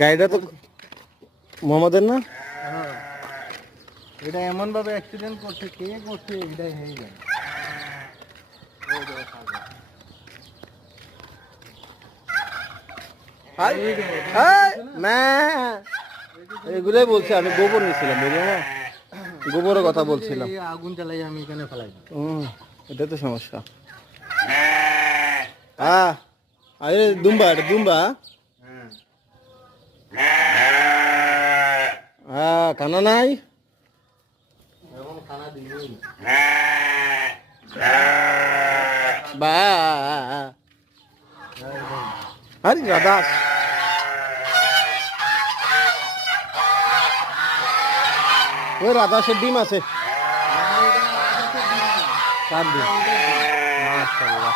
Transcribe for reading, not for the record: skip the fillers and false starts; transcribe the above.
গাড়িটা তো মোহাম্মদের না? এটা এমন ভাবে অ্যাক্সিডেন্ট করছে, কে করছে এটাই হয়ে যায়। এগুলোই বলছি, আমি গোবর নিয়েছিলাম, বুঝলো না, গোবরের কথা বলছিলাম। আগুন জ্বালাই আমি এখানে ফেলাই। এটা তো সমস্যা। আরে দুম্বা, এটা দুম্বা। কানা নাই, খানা দিই বা আরে দাদা, ওই রাধাসের ডিম আছে। মাশাআল্লাহ।